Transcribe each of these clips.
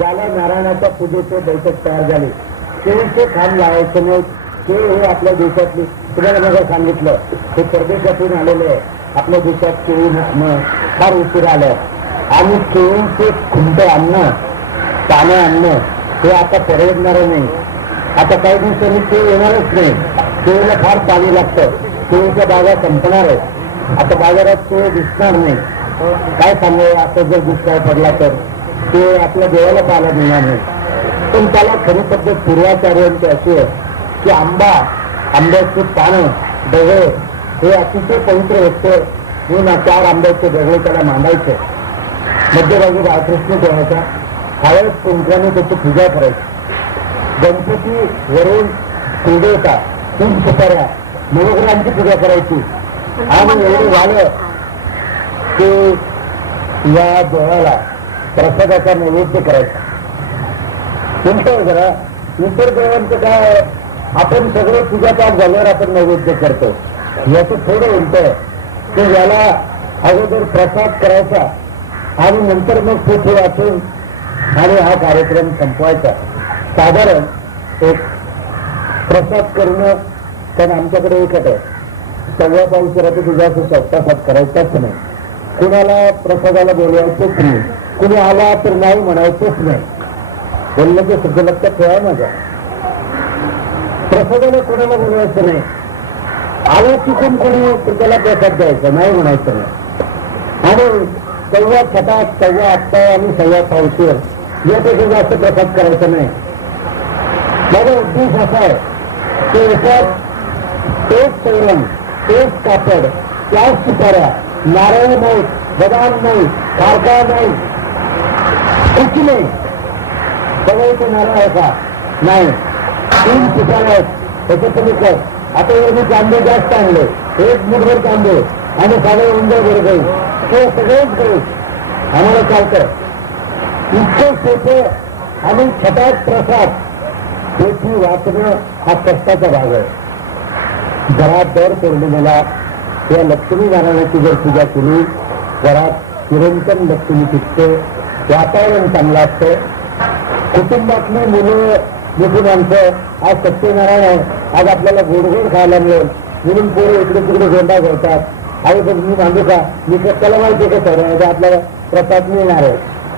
ज्याला नारायणाच्या पूजेचे बैठक तयार झाले केळीचे खांब लावायचे नाही. केळ हे आपल्या देशातली, तुम्हाला मला सांगितलं हे परदेशातून आलेले आहे. आपल्या देशात केळी फार उशीर आल्या आणि केळीचे खुंट आणणं, पानं आणणं हे आता परवडणारं नाही. आता काही दिवसांनी केळ येणारच नाही. केळीला फार पाणी लागतं. केळीच्या बागा संपणार आहेत. आता बाजारात केळ दिसणार नाही. काय सांगावं, आता जर दुष्काळ पडला तर ते आपल्या देवाला पाहायला मिळणार नाही. पण त्याला खरी पद्धत पूर्वाचार्यांची अशी आहे की आंब्याची पानं, डगळे हे अतिशय पवित्र असतं म्हणून 4 आंब्याचे डगळे त्याला मांडायचे. मध्यभागी बाळकृष्ण ठेवायचा. हळद कुंकवाने त्याची पूजा करायची. गणपती वरून कुंडवता 3 सुपाऱ्या नवग्रहांची पूजा करायची. आणि एवढं झालं की या देवाला प्रसादाचा नैवेद्य करायचा. तुमचं जरा इतर देवांचं काय, आपण सगळं पूजापाठ झाल्यावर आपण नैवेद्य करतो. याचं थोडं उलट की याला अगोदर प्रसाद करायचा आणि नंतर मग पुढे वाचून आणि हा कार्यक्रम संपवायचा. साधारण एक प्रसाद करणं, कारण आमच्याकडे एकच आहे, 1.25 पाऊस तुझ्या स्वतःसात करायचाच नाही. कुणाला प्रसादाला बोलवायचंच नाही. कुणी आला तर नाही म्हणायचंच नाही. बोललं ते सगळं लक्षात ठेवा. माझ्या प्रसादाला कोणाला बोलवायचं नाही. आला चुकून कोणी तर त्याला प्रसाद द्यायचा नाही, म्हणायचं नाही. आणि 1.25 छटाक, 1.25 आणि 1.25 यापेक्षा जास्त प्रसाद करायचा नाही. माझा उद्देश असा आहे की याच्यात तेच चौरंग, तेच कापड, त्याच सुपाऱ्या, नारळ नाही, बदाम नाही, खारका नाही, कुठ नाही. सगळे तो नारळ आहे का नाही, 3 सुपाऱ्या आहेत. त्याच्यात तुम्ही कर. आता एवढे कांदे जास्त आणले, 1 मुठभर कांदे आणि सगळे उंदर भर गई, ते सगळेच गई आम्हाला चालतं. इतकं सोपं आणि छटाक प्रसाद त्याची वाचणं हा कष्टाचा भाग आहे. घरात दर पौर्णिमेला या लक्ष्मी नारायणाची जर पूजा केली, घरात निरंतर लक्ष्मी टिकते, वातावरण चांगलं असतं. कुटुंबातली मुलं, मोठी माणसं, आज सत्यनारायण आहे, आज आपल्याला गोडगोड खायला मिळेल म्हणून पोरं इकडे तिकडे गोंडा घालतात. आई बघ मी मांडू का, मी त्याला माहिती आहे का सर आपल्याला प्रसाद मिळणार आहे.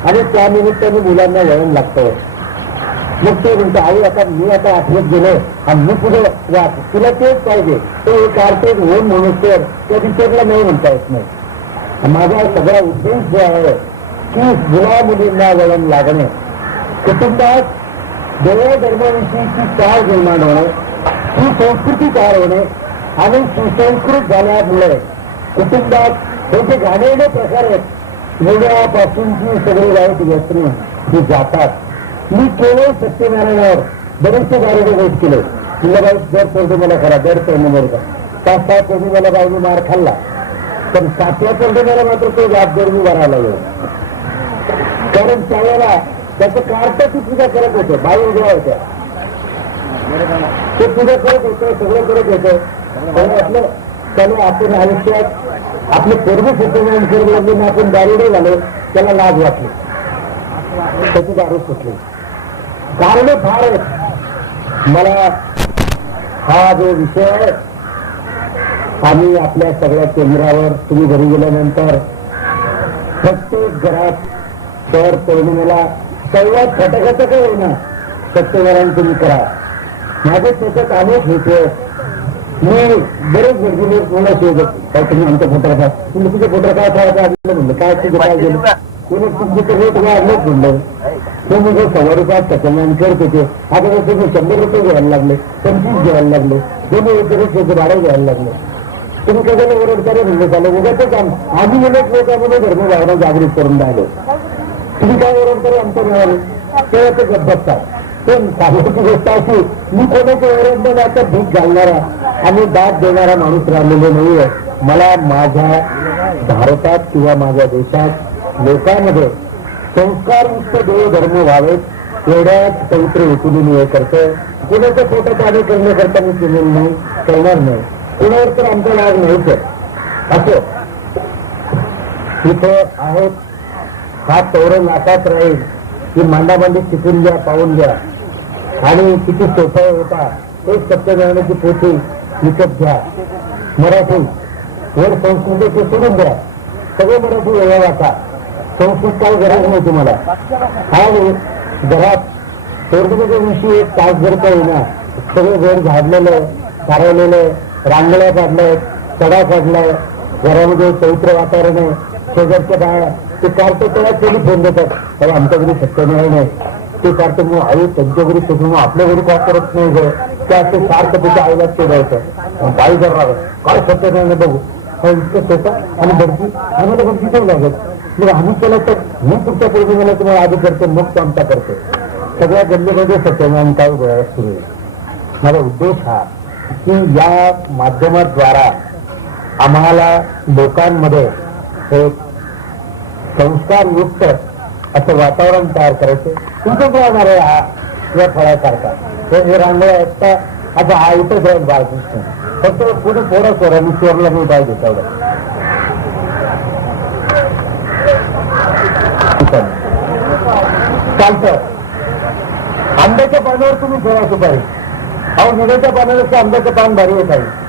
आणि त्या निमित्ताने मुलांना वळण लागतं. मग ते म्हणतो आई आता मी आता 8वीत गेलो आणि मी पुढे वाच, तुला तेच पाहिजे. तो एक कार्पेट होऊन मनुष्य त्या विचारला नाही म्हणता येत नाही. माझा सगळा उद्देश जो आहे की मुला मुलींना वळण लागणे, कुटुंबात देव धर्माविषयीची चाल निर्माण होणे, ही संस्कृती तयार होणे आणि सुसंस्कृत झाल्यामुळे कुटुंबात हे जे घाणेरडे प्रकार आहेत, मुलापासूनची सगळी वाईट व्यसने ही जातात. मी केवळ सत्यनारायणावर बरेचसे दारोडे भेट केले. तुला बाई दर पौर्णिमेला करा, दर पौर्णिमेला 5-6 पौर्णिमेला बाईने मार खाल्ला, पण 7व्या पौर्णिमेला मात्र तो जबाबदारी भरायला लागला. कारण त्यावेळेला त्याचं कार्टाची पूजा करत होते, बाई उभ्या होत्या, ते पूजा करत होतं, सगळं करत होतं. पण आपलं त्याने आपण आयुष्यात आपले पूर्व सत्यनारायण केलं, आपण दारोडे झालो, त्याला लाज वाटली, त्याची दारू सुटली. कारण फार आहेत. मला हा जो विषय आहे, आम्ही आपल्या सगळ्या केंद्रावर तुम्ही घरी गेल्यानंतर प्रत्येक घरात दर पौर्णिमेला सर्वात फटाक्याचं काय होईना सत्यनारायण तुम्ही करा. माझे त्याच्यात अनेक होते. मी बरेच गर्दी लोक मला शोधत काय तुम्ही आमचा फोटो तुम्ही तुझे फोटो काय ठेवायचा म्हणलं, काय तुझं काय गेलं, कोणी तुमचे तर रेट वाढलेच म्हणलं. तो म्हणजे 100 रुपयात सत्यनारायण करत होते. आता तर तुम्ही 100 रुपये घ्यायला लागले, 25 घ्यायला लागले, 2 रुपये भाडं घ्यायला लागले. तुम्ही कशाला ओरडताना म्हणलं चालू उद्याचं काम. आम्ही अनेक लोकांमध्ये धर्म भावना जागृत करून राहिलो. तुम्ही काय ओरडताना आमचं मिळालं तेव्हा ते गप्प बसतात. पण सांगायची गोष्ट अशी, मी कोणाच्या ओरडलं आता भीक घालणारा आणि दाद देणारा माणूस राहिलेलो नाहीये. मला माझ्या भारतात किंवा माझ्या देशात लोकांमध्ये संस्कारयुक्त देवधर्म व्हावेत एवढ्याच पवित्र हेतूने मी हे करतोय. कुणाचं पोट पाणी करण्याकरता मी केलेलं नाही, करणार नाही. कुणावर तर आमचा लाग नाहीच असो. इथं आहेत, हा तोरण असाच राहील की मांडामांडीत शिकून घ्या, पाहून घ्या आणि किती सोपं होता एक सत्यनारायणाची पोथी विकत घ्या. मराठी वर संस्कृतीचे सोडून द्या, सगळे मराठी वेगळा वाचा. संस्कृत काही गरज नाही तुम्हाला. आणि घरात पौर्णिमेच्या दिवशी एक तास जर का येणार, सगळं घर झाडलेलं, सारवलेलं, रांगोळ्या काढलाय, सडा काढलाय, घरामध्ये पवित्र वातावरण आहे, शेजारच्या बाया ते कार्य तेव्हा टेलिफोन देतात, तेव्हा आमच्या घरी सत्यनारायण आहे, ते कार्य मग आई त्यांच्या घरी सोडून आपल्या घरी काय करत नाही ग, त्या ते सारखं त्याच्या आईला शोधायचं. बाई करणार काय सत्यनारायण बघू इतकं सोपं आणि भरती आम्हाला भरती पण लागत. मग आम्ही केलं तर मी तुमच्या पौर्णिमेला तुम्हाला आधी करतो, मग तो आमचा करतो. सगळ्या गल्लीमध्ये सत्यनारायण काय वेळा सुरू आहे. माझा उद्देश हा की या माध्यमाद्वारा आम्हाला लोकांमध्ये एक संस्कारयुक्त असं वातावरण तयार करायचं. तुमचं राहणार आहे हा या फळासारखा हे रांगोळ्या ऐकता आता हा इथंच राहील बाळकृष्ण, फक्त पुढे थोडं सोडा, मी चोरला मी पाहिजे तेवढं चालतं. आंब्याच्या पानावर तुम्ही ठेवा सुपारी, अहो निघाच्या पानापेक्षा आंब्याचं पान भारी येत आहे.